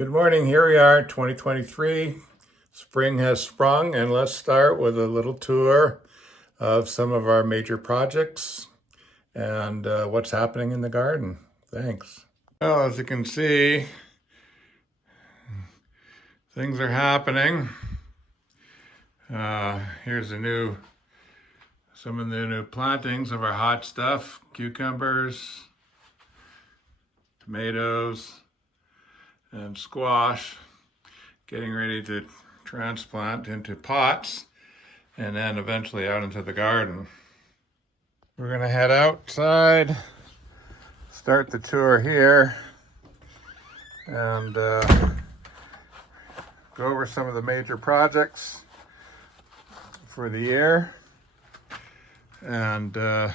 Good morning, here we are, 2023. Spring has sprung, and let's start with a little tour of some of our major projects and what's happening in the garden. Thanks. Well, as you can see, things are happening. Here's some of the new plantings of our hot stuff: cucumbers, tomatoes, and squash, getting ready to transplant into pots and then eventually out into the garden. We're gonna head outside, start the tour here, and go over some of the major projects for the year and go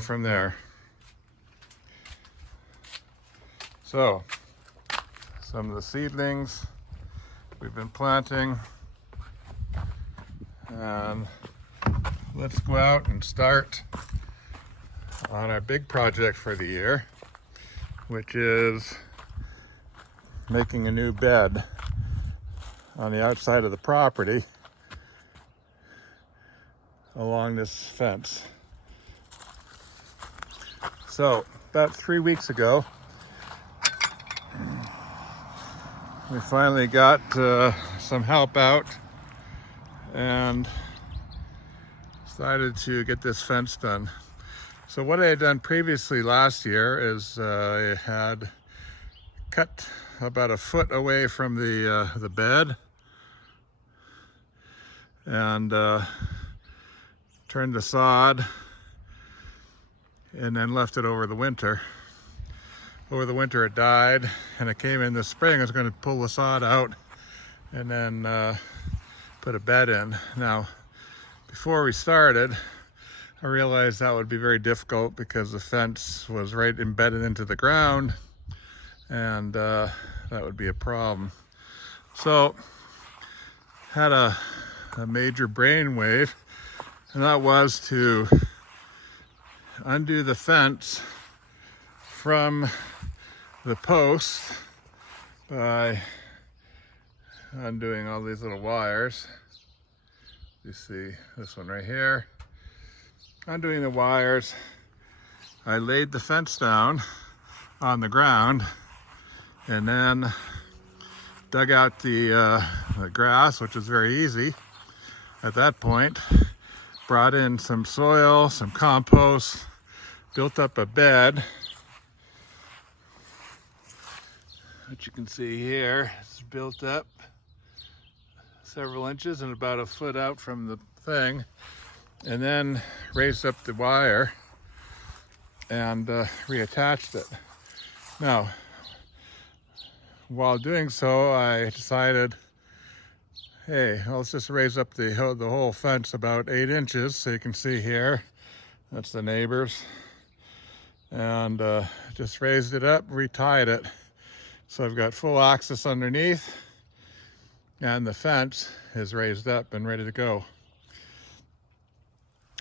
from there. So, some of the seedlings we've been planting, and let's go out and start on our big project for the year, which is making a new bed on the outside of the property along this fence. So about 3 weeks ago, we finally got some help out and decided to get this fence done. So what I had done previously last year is I had cut about a foot away from the bed and turned the sod and then left it over the winter. Over the winter it died, and it came in this spring. I was going to pull the sod out and then put a bed in. Now, before we started, I realized that would be very difficult because the fence was right embedded into the ground, and that would be a problem. So, had a major brainwave, and that was to undo the fence from the post by undoing all these little wires. You see this one right here. Undoing the wires, I laid the fence down on the ground and then dug out the grass, which was very easy at that point. Brought in some soil, some compost, built up a bed, which you can see here. It's built up several inches and about a foot out from the thing, and then raised up the wire and reattached it. Now, while doing so, I decided, hey, let's just raise up the whole fence about 8 inches, so you can see here, that's the neighbors, and just raised it up, retied it. So I've got full access underneath, and the fence is raised up and ready to go.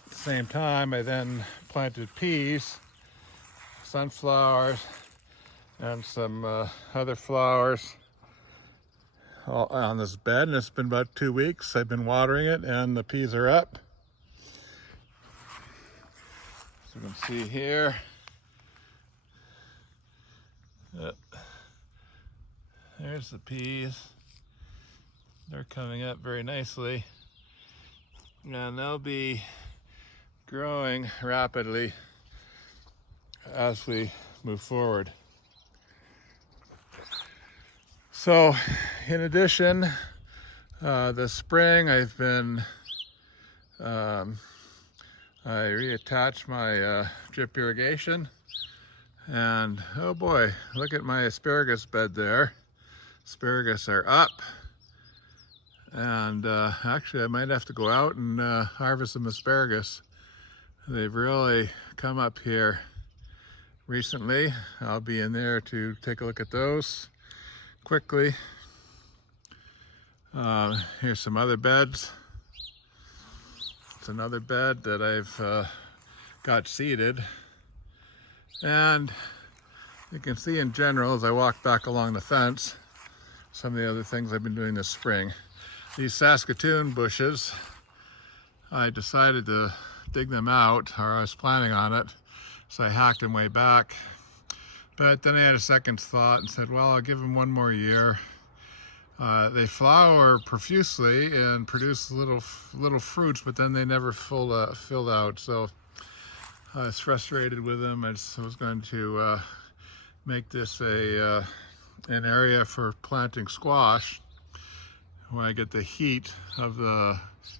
At the same time, I then planted peas, sunflowers, and some other flowers all on this bed, and it's been about 2 weeks. I've been watering it, and the peas are up. As you can see here, there's the peas. They're coming up very nicely, and they'll be growing rapidly as we move forward. So, in addition, this spring I've been I reattached my drip irrigation, and oh boy, look at my asparagus bed there. Asparagus are up, and actually I might have to go out and harvest some asparagus. They've really come up here recently. I'll be in there to take a look at those quickly. Here's some other beds. It's another bed that I've got seeded, and You can see in general, as I walk back along the fence, some of the other things I've been doing this spring. These Saskatoon bushes, I decided to dig them out, or I was planning on it, so I hacked them way back. But then I had a second thought and said, well, I'll give them one more year. They flower profusely and produce little fruits, but then they never filled out. So I was frustrated with them. I was going to make this an area for planting squash, where I get the heat of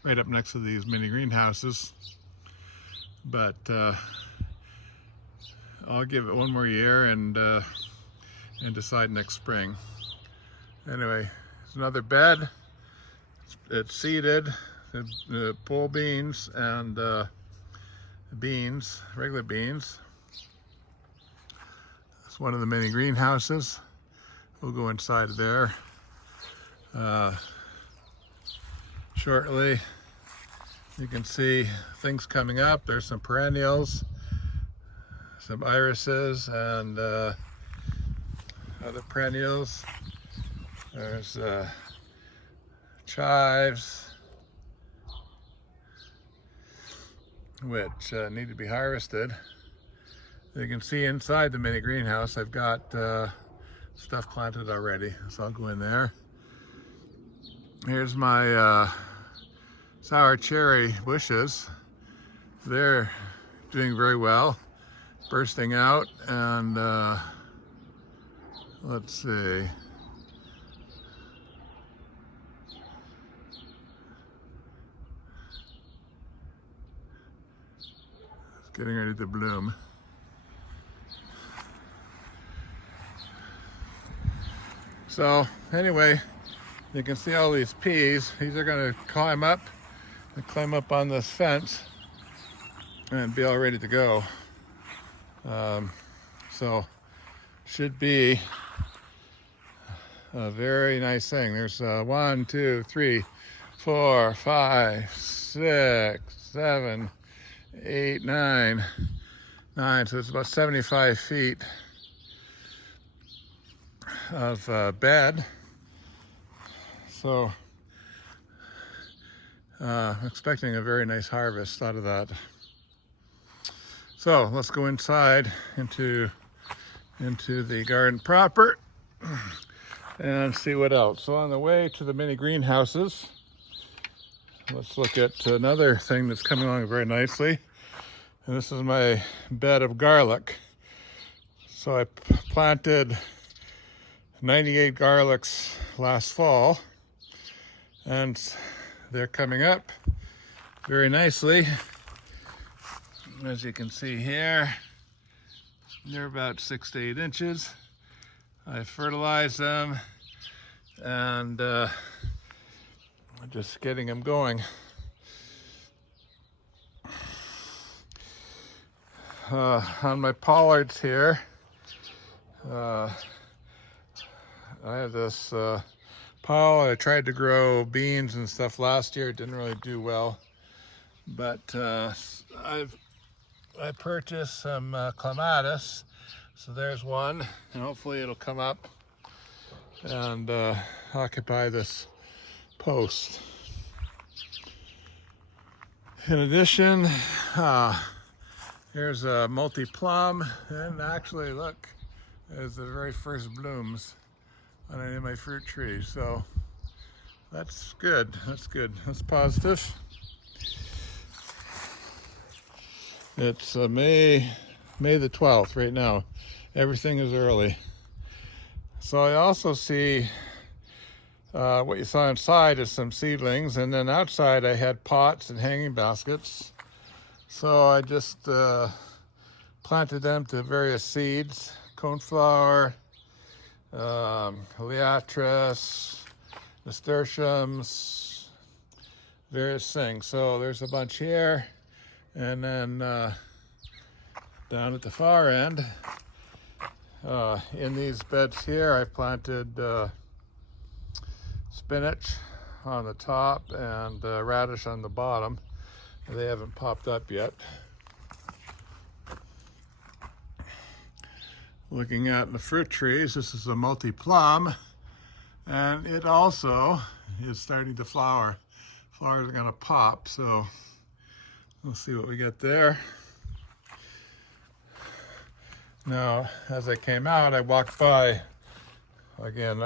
right up next to these mini greenhouses. But I'll give it one more year and decide next spring. Anyway, it's another bed. It's seeded, the pole beans and beans, regular beans. It's one of the mini greenhouses. We'll go inside there shortly. You can see things coming up. There's some perennials, some irises, and other perennials. There's chives, which need to be harvested. You can see inside the mini greenhouse, I've got stuff planted already, so I'll go in there. Here's my sour cherry bushes. They're doing very well, bursting out, and let's see. It's getting ready to bloom. So anyway, you can see all these peas. These are going to climb up on this fence and be all ready to go. So should be a very nice thing. There's 1, 2, 3, 4, 5, 6, 7, 8, 9. So it's about 75 feet of bed. So I'm expecting a very nice harvest out of that. So let's go inside into the garden proper and see what else. So on the way to the mini greenhouses, let's look at another thing that's coming along very nicely. And this is my bed of garlic. So I planted 98 garlics last fall, and they're coming up very nicely. As you can see here, they're about 6 to 8 inches. I fertilize them and just getting them going. On my pollards here, I have this pile. I tried to grow beans and stuff last year. It didn't really do well, but I purchased some clematis. So there's one, and hopefully it'll come up and occupy this post. In addition, here's a multi-plum, and actually look, there's the very first blooms on any of my fruit trees. So that's good, that's positive. It's May the 12th right now. Everything is early. So I also see what you saw inside is some seedlings, and then outside I had pots and hanging baskets. So I just planted them to various seeds, coneflower, liatris, nasturtiums, various things. So there's a bunch here, and then down at the far end, in these beds here, I planted spinach on the top and radish on the bottom. They haven't popped up yet. looking at the fruit trees, this is a multi-plum, and it also is starting to flower. Flowers are going to pop, so we'll see what we get there. Now, as I came out, I walked by, again,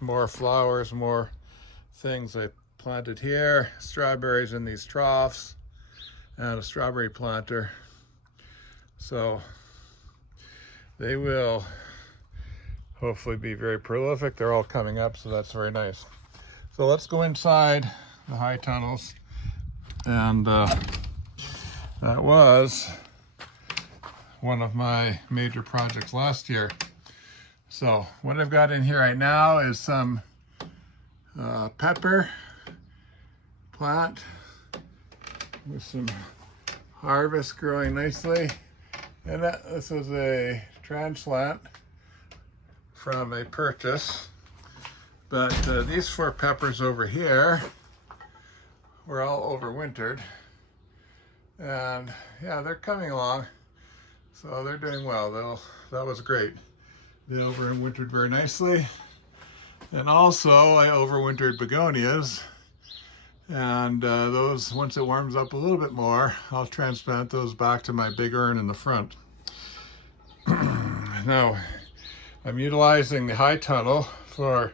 more flowers, more things I planted here. Strawberries in these troughs, and a strawberry planter. So they will hopefully be very prolific. They're all coming up, so that's very nice. So let's go inside the high tunnels. And that was one of my major projects last year. So what I've got in here right now is some pepper plant with some harvest growing nicely. And this is a transplant from a purchase. But these 4 peppers over here were all overwintered. And yeah, they're coming along. So they're doing well. That was great. They overwintered very nicely. And also I overwintered begonias. And those, once it warms up a little bit more, I'll transplant those back to my big urn in the front. Now, I'm utilizing the high tunnel for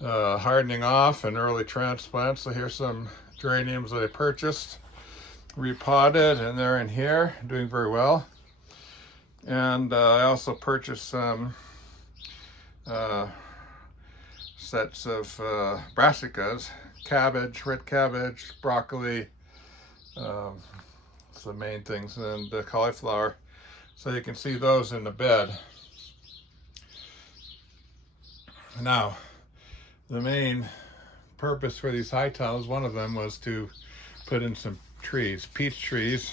hardening off and early transplants. So here's some geraniums that I purchased, repotted, and they're in here, doing very well. And I also purchased some sets of brassicas, cabbage, red cabbage, broccoli, it's the main things, and cauliflower. So you can see those in the bed. Now, the main purpose for these high tunnels, one of them was to put in some trees, peach trees,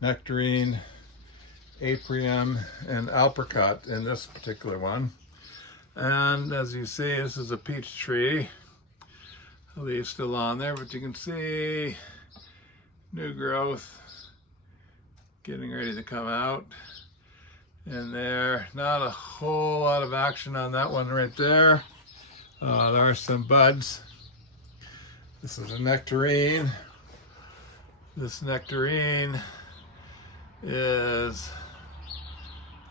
nectarine, apium, and apricot in this particular one. And as you see, this is a peach tree. The leaves still on there, but you can see new growth getting ready to come out. And there, not a whole lot of action on that one right there. There are some buds. This is a nectarine. This nectarine is,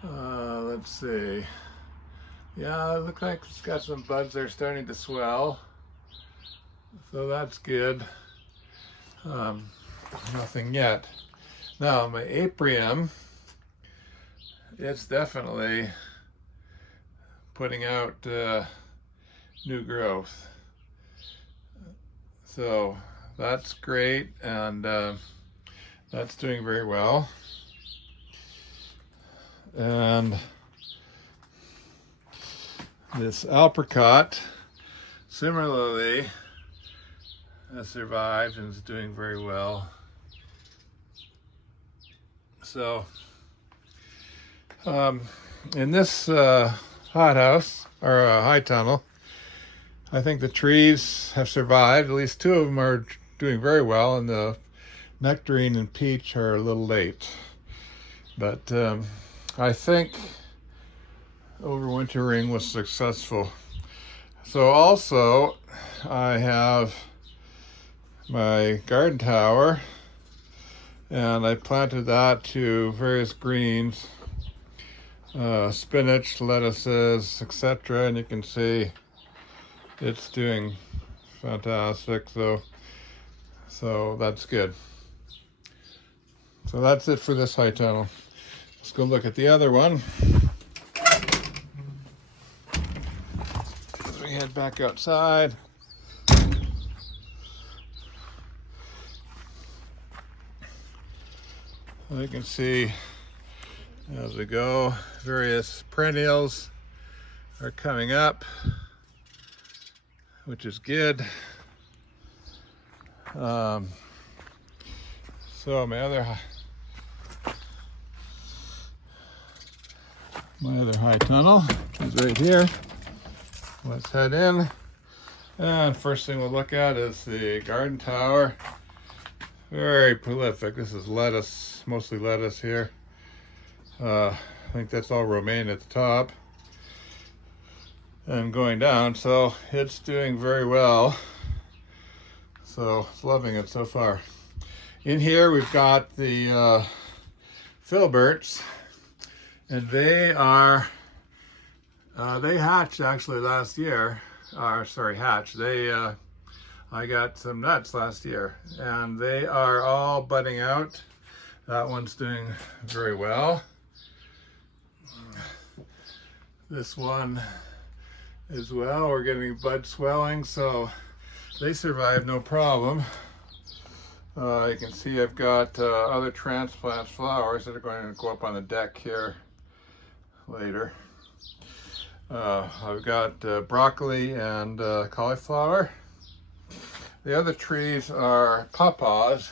let's see. Yeah, it looks like it's got some buds that are starting to swell. So that's good. Nothing yet. Now, my apium, it's definitely putting out new growth. So that's great, and that's doing very well. And this apricot similarly has survived and is doing very well. So in this hothouse, or high tunnel, I think the trees have survived. At least 2 of them are doing very well, and the nectarine and peach are a little late. But I think overwintering was successful. So also, I have my garden tower, and I planted that to various greens, spinach, lettuces, etc. And you can see it's doing fantastic. So that's good. So that's it for this high tunnel. Let's go look at the other one. As we head back outside. You can see as we go, various perennials are coming up, which is good. So my other high tunnel is right here. Let's head in. And first thing we'll look at is the garden tower. Very prolific. This is lettuce, mostly lettuce here. I think that's all romaine at the top and going down, so it's doing very well. So loving it so far. In here we've got the filberts, and they are they hatched actually last year. Hatched. I got some nuts last year, and they are all budding out. That one's doing very well. This one as well, we're getting bud swelling, so they survive no problem. You can see I've got other transplant flowers that are going to go up on the deck here later. I've got broccoli and cauliflower. The other trees are pawpaws,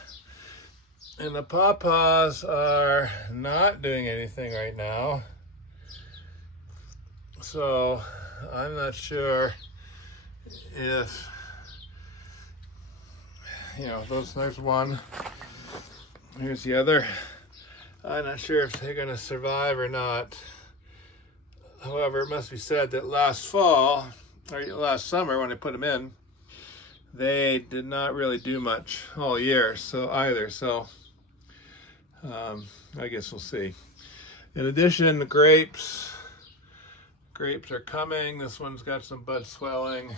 and the pawpaws are not doing anything right now. So I'm not sure if, there's one, here's the other. I'm not sure if they're gonna survive or not. However, it must be said that last summer when I put them in, they did not really do much all year, so I guess we'll see. In addition, the grapes are coming. This one's got some bud swelling,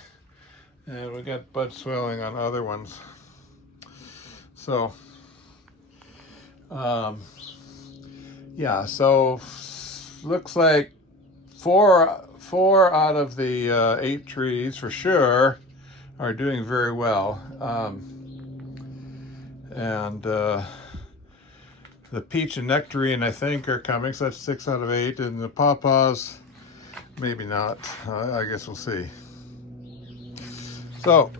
and we got bud swelling on other ones. So, yeah, so looks like four out of the 8 trees for sure are doing very well. And the peach and nectarine, I think, are coming, so that's 6 out of 8, and the pawpaws, maybe not. I guess we'll see. So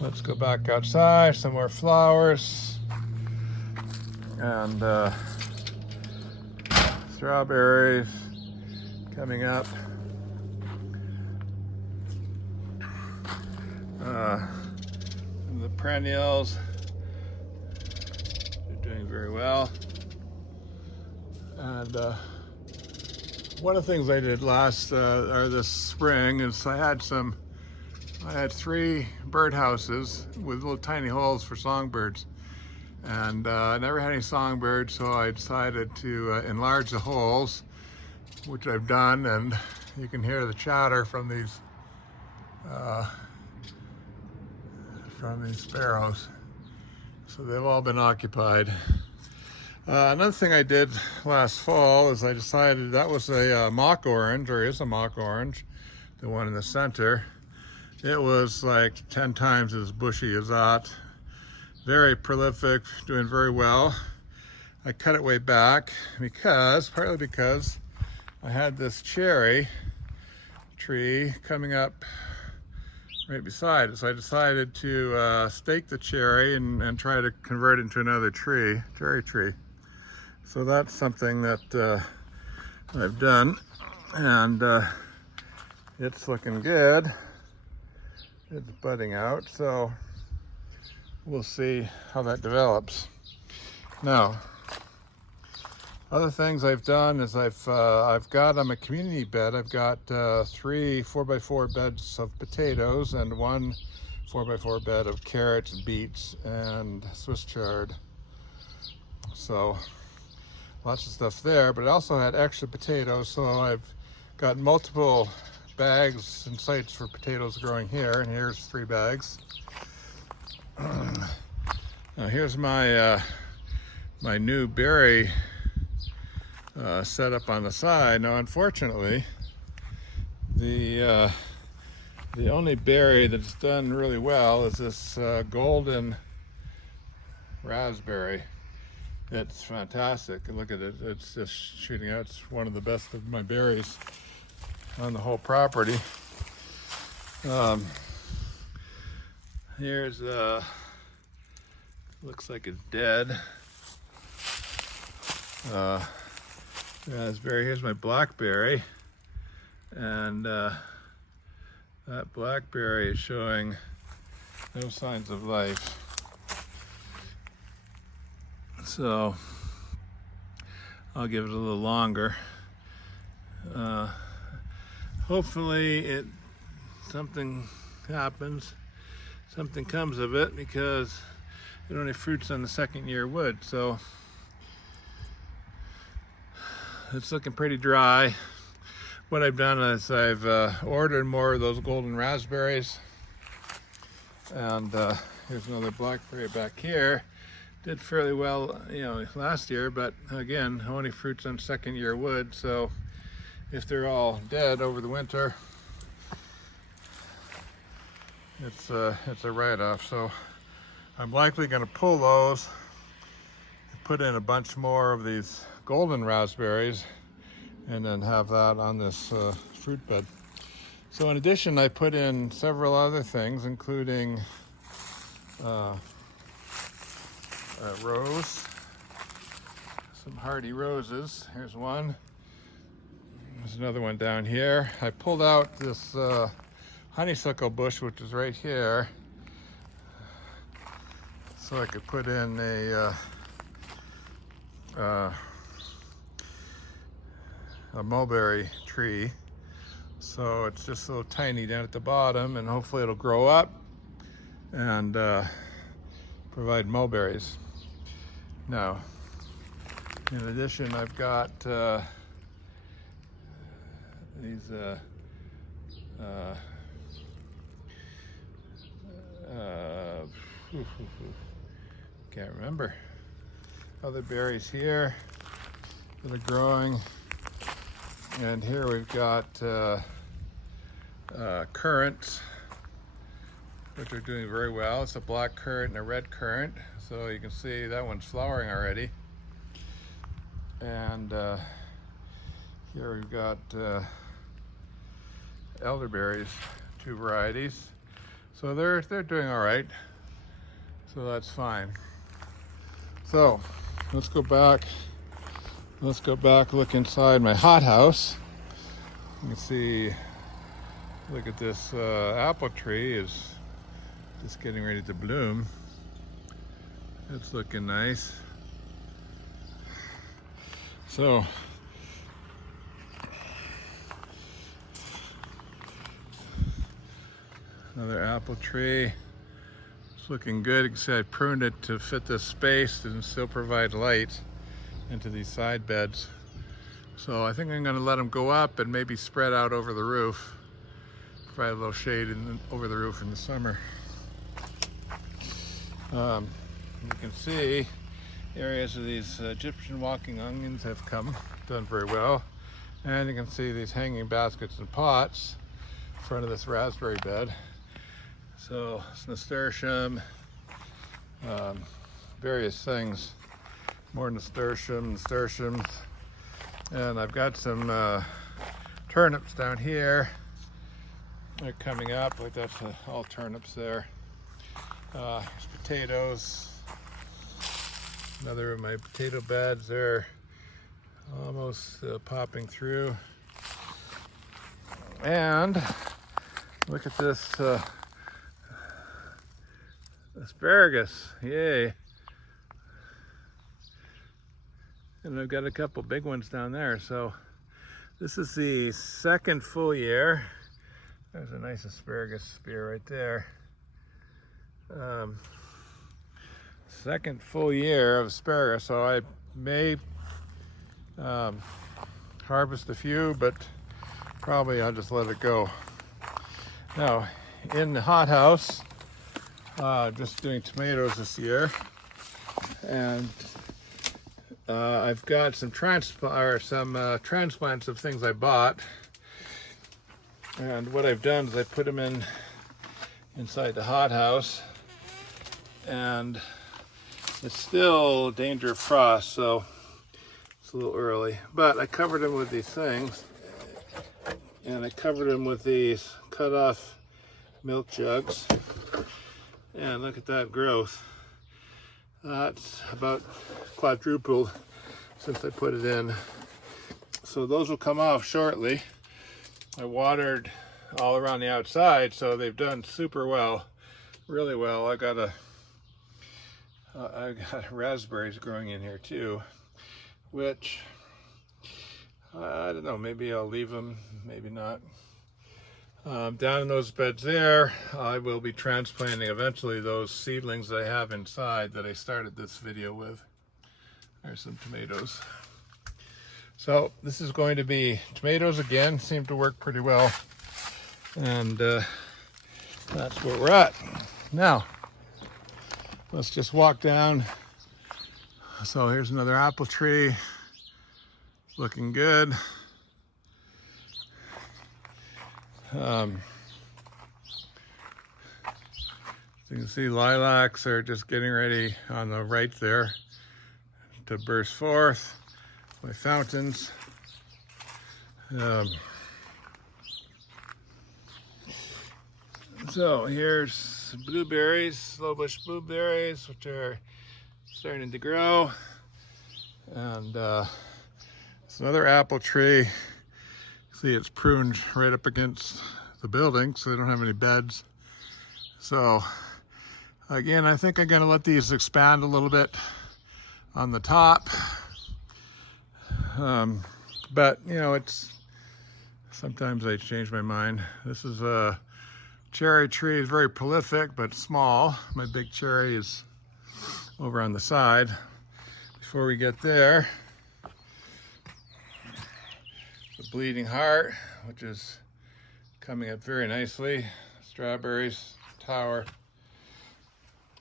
let's go back outside. Some more flowers and strawberries coming up. And the perennials are doing very well. And one of the things I did this spring is I had 3 birdhouses with little tiny holes for songbirds, and I never had any songbirds, so I decided to enlarge the holes, which I've done, and you can hear the chatter from these sparrows. So they've all been occupied. Another thing I did last fall is I decided that was a mock orange, or is a mock orange, the one in the center. It was like 10 times as bushy as that. Very prolific, doing very well. I cut it way back partly because I had this cherry tree coming up right beside it. So I decided to stake the cherry and try to convert it into another cherry tree. So that's something that I've done, and it's looking good. It's budding out, so we'll see how that develops. Now, other things I've done is I've got on my community bed, I've got 3 4x4 beds of potatoes and 1 4x4 bed of carrots, beets, and Swiss chard. So lots of stuff there, but I also had extra potatoes, so I've got multiple bags and sites for potatoes growing here, and here's 3 bags. Now here's my my new berry setup on the side. Now unfortunately, the only berry that's done really well is this golden raspberry. It's fantastic. Look at it, it's just shooting out. It's one of the best of my berries on the whole property. Here's looks like it's dead raspberry. Here's my blackberry, and that blackberry is showing no signs of life. So I'll give it a little longer. Hopefully something happens, something comes of it, because it only fruits on the second year wood, so it's looking pretty dry. What I've done is I've ordered more of those golden raspberries, and here's another blackberry back here. Did fairly well, last year, but again, only fruits on second year wood, so if they're all dead over the winter, it's a write-off. So I'm likely going to pull those and put in a bunch more of these golden raspberries, and then have that on this fruit bed. So in addition, I put in several other things, including rose, some hardy roses. Here's one. There's another one down here. I pulled out this honeysuckle bush, which is right here, so I could put in a mulberry tree. So it's just so tiny down at the bottom, and hopefully it'll grow up and provide mulberries. Now, in addition, I've got these can't remember, other berries here that are growing, and here we've got currants, which are doing very well. It's a black currant and a red currant, so you can see that one's flowering already. And here we've got elderberries, 2 varieties. So they're doing all right. So that's fine. So let's go back. Look inside my hothouse. You can see. Look at this apple tree is just getting ready to bloom. It's looking nice. So another apple tree. It's looking good. You can see I pruned it to fit this space and still provide light into these side beds. So I think I'm going to let them go up and maybe spread out over the roof. Provide a little shade over the roof in the summer. You can see areas of these Egyptian walking onions have done very well. And you can see these hanging baskets and pots in front of this raspberry bed. So it's nasturtium, various things, more nasturtiums. And I've got some turnips down here. They're coming up, like that's all turnips there. There's potatoes. Another of my potato beds, they're almost popping through. And look at this asparagus, yay. And I've got a couple big ones down there. So this is the second full year. There's a nice asparagus spear right there. Second full year of asparagus, so I may harvest a few, but probably I'll just let it go. Now, in the hothouse, just doing tomatoes this year, and I've got some transplants of things I bought, and what I've done is I put them inside the hothouse, and it's still danger of frost, so it's a little early. But I covered them with these things, and I covered them with these cut off milk jugs. And look at that growth. That's about quadrupled since I put it in. So those will come off shortly. I watered all around the outside, so they've done super well, really well. I got raspberries growing in here too, which I don't know, maybe I'll leave them, maybe not. Down in those beds there, I will be transplanting eventually those seedlings that I have inside that I started this video with. There's some tomatoes. So this is going to be tomatoes again, seem to work pretty well. And that's where we're at. Now, let's just walk down. So here's another apple tree, looking good. You can see lilacs are just getting ready on the right there to burst forth. My fountains. So here's blueberries, slow bush blueberries, which are starting to grow. And it's another apple tree. See, it's pruned right up against the building, so they don't have any beds. So again, I think I'm gonna let these expand a little bit on the top. But you know, sometimes I change my mind. This is a cherry tree, it's very prolific, but small. My big cherry is over on the side. Before we get there, the bleeding heart, which is coming up very nicely. Strawberries, tower,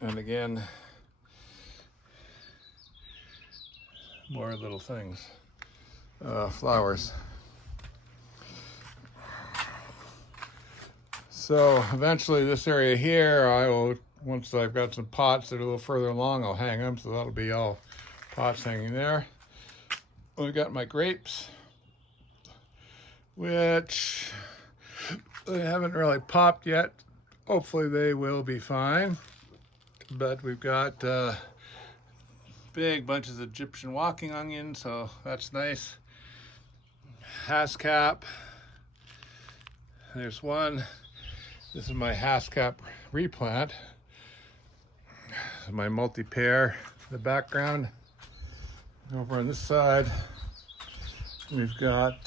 and again, more little things, flowers. So eventually this area here, I will, once I've got some pots that are a little further along, I'll hang them, so that'll be all pots hanging there. I've got my grapes, which they haven't really popped yet. Hopefully they will be fine. But we've got big bunches of Egyptian walking onion, so that's nice. Haskap, there's one. This is my Haskap replant. This is my multi-pair in the background. Over on this side, we've got,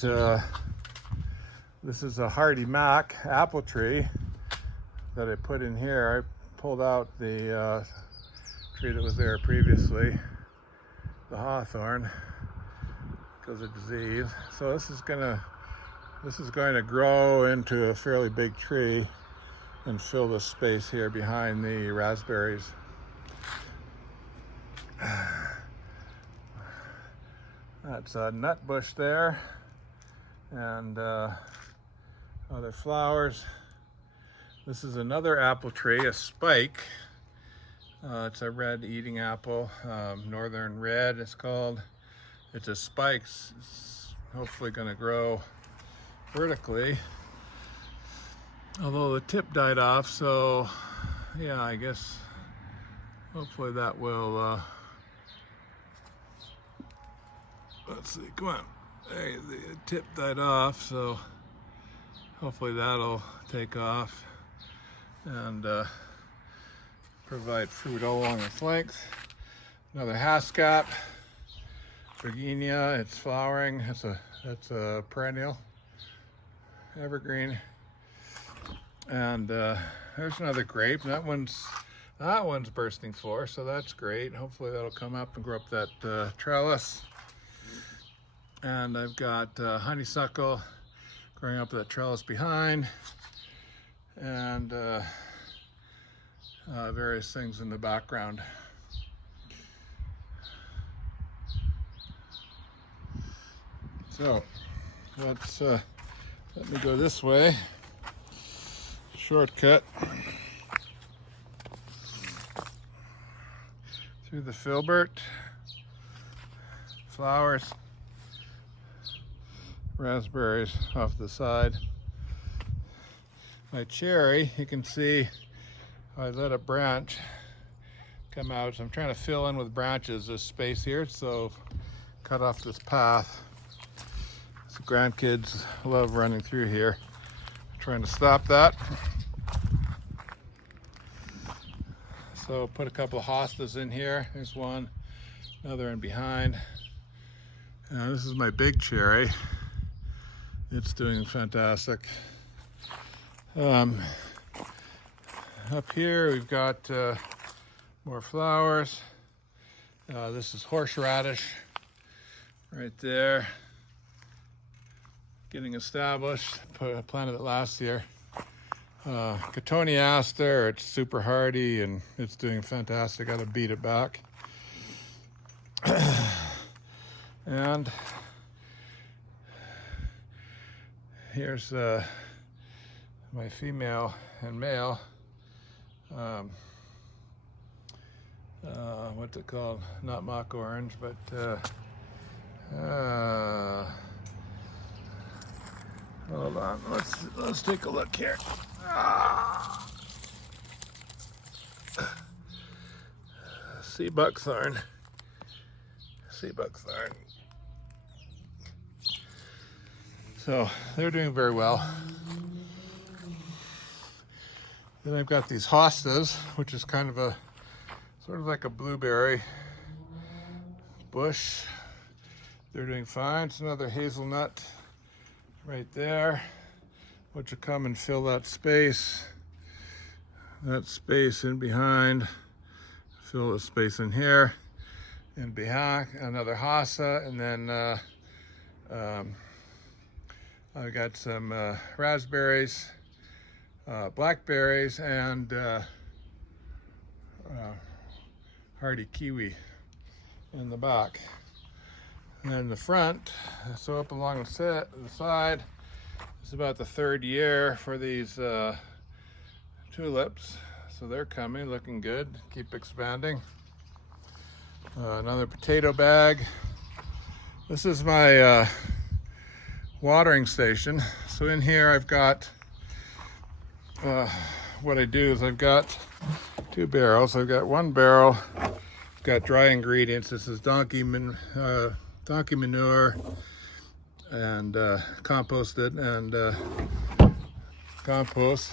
this is a hardy mac apple tree that I put in here. I pulled out the tree that was there previously, the hawthorn, because of disease. So this is going to grow into a fairly big tree and fill the space here behind the raspberries. That's a nut bush there, and other flowers. This is another apple tree, a spike. It's a red eating apple, northern red it's called. It's a spike, it's hopefully going to grow vertically. Although the tip died off, so yeah, I guess hopefully that will, let's see, come on. Hey, the tip died off, so hopefully that'll take off and provide fruit all along its length. Another Haskap, Virginia, it's flowering. That's a perennial, evergreen. And there's another grape. That one's bursting forth, so that's great. Hopefully that'll come up and grow up that trellis. And I've got honeysuckle growing up that trellis behind, and various things in the background. So let's let me go this way. Shortcut through the filbert, flowers, raspberries off the side. My cherry, you can see I let a branch come out, so I'm trying to fill in with branches this space here, so cut off this path. So grandkids love running through here. I'm trying to stop that. So put a couple of hostas in here. There's one, another in behind. Now this is my big cherry. It's doing fantastic. Up here we've got more flowers. This is horseradish right there, getting established. Planted it last year. Cotoneaster, it's super hardy and it's doing fantastic. Got to beat it back. And here's my female and male. What's it called? Not mock orange, but hold on. Let's take a look here. Sea buckthorn. Sea buckthorn. So they're doing very well. Then I've got these hostas, which is kind of a sort of like a blueberry bush. They're doing fine. It's another hazelnut right there, which will come and fill that space in behind, fill the space in here, and behind another hosta, and then I've got some raspberries, blackberries, and hardy kiwi in the back. And then the front, so up along the side, it's about the third year for these tulips. So they're coming, looking good, keep expanding. Another potato bag. This is my watering station. So in here I've got, what I do is I've got 2 barrels. I've got 1 barrel, got dry ingredients. This is donkey manure and composted and compost.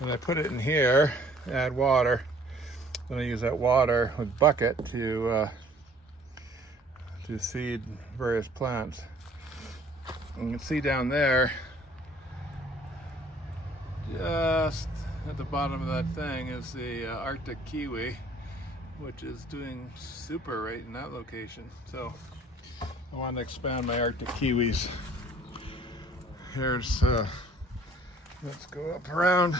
And I put it in here, add water. Then I use that water with bucket to seed various plants. And you can see down there, just at the bottom of that thing is the Arctic kiwi, which is doing super right in that location. So I want to expand my Arctic kiwis. Here's, let's go up around.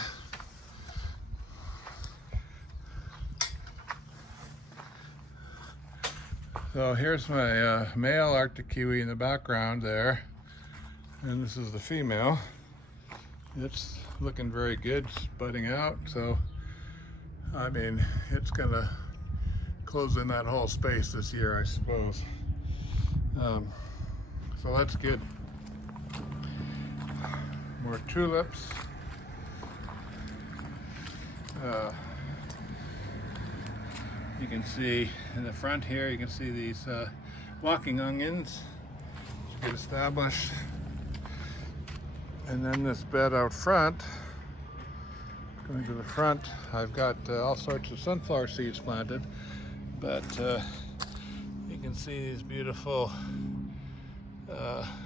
So here's my male Arctic kiwi in the background there, and this is the female. It's looking very good, it's budding out, so I mean it's gonna close in that whole space this year, I suppose. So that's good. More tulips. You can see in the front here, you can see these walking onions to get established. And then this bed out front, going to the front, I've got all sorts of sunflower seeds planted, but you can see these beautiful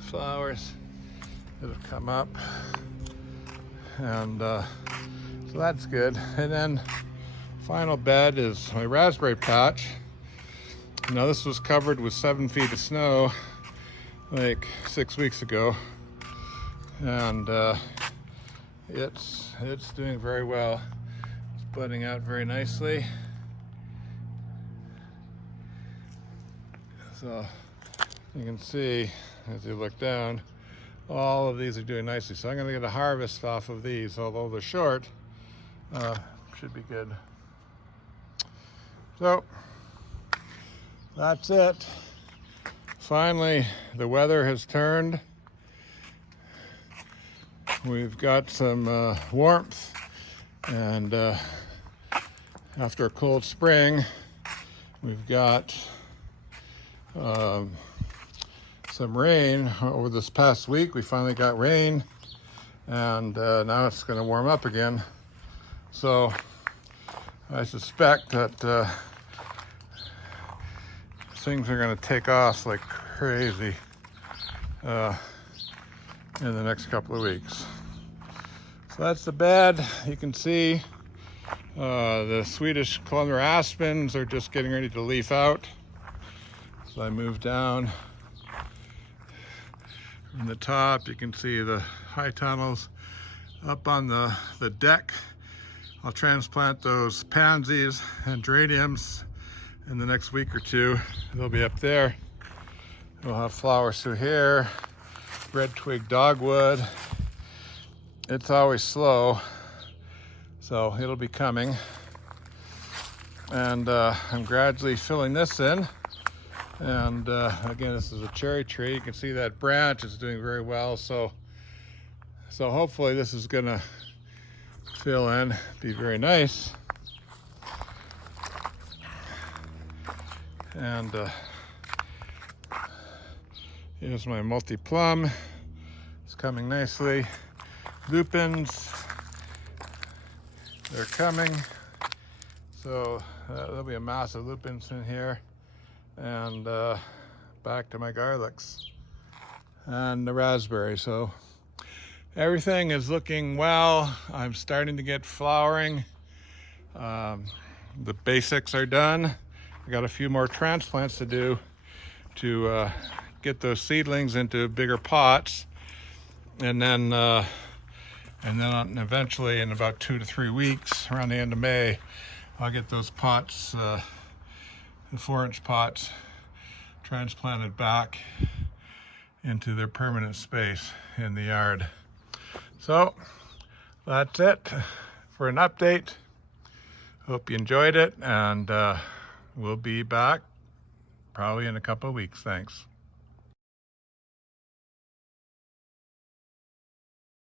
flowers that have come up, and so that's good. And then final bed is my raspberry patch. Now this was covered with 7 feet of snow like 6 weeks ago, and it's doing very well. It's budding out very nicely. So you can see as you look down, all of these are doing nicely. So I'm going to get a harvest off of these, although they're short. Should be good. So that's it. Finally, the weather has turned. We've got some warmth, and after a cold spring, we've got some rain over this past week. We finally got rain, and now it's going to warm up again. So I suspect that things are going to take off like crazy in the next couple of weeks. So that's the bed. You can see the Swedish columnar aspens are just getting ready to leaf out. So I move down from the top. You can see the high tunnels up on the deck. I'll transplant those pansies and geraniums in the next week or two. They'll be up there. We'll have flowers through here, red twig dogwood. It's always slow, so it'll be coming. And I'm gradually filling this in. And again, this is a cherry tree. You can see that branch is doing very well. So hopefully this is gonna fill in, be very nice. And here's my multi-plum. It's coming nicely. Lupins, they're coming. So there'll be a mass of lupins in here. And back to my garlics and the raspberry. So everything is looking well. I'm starting to get flowering. The basics are done. I got a few more transplants to do to get those seedlings into bigger pots, and then eventually in about 2 to 3 weeks, around the end of May, I'll get those pots, the 4-inch pots, transplanted back into their permanent space in the yard. So that's it for an update. Hope you enjoyed it, and we'll be back probably in a couple of weeks. Thanks.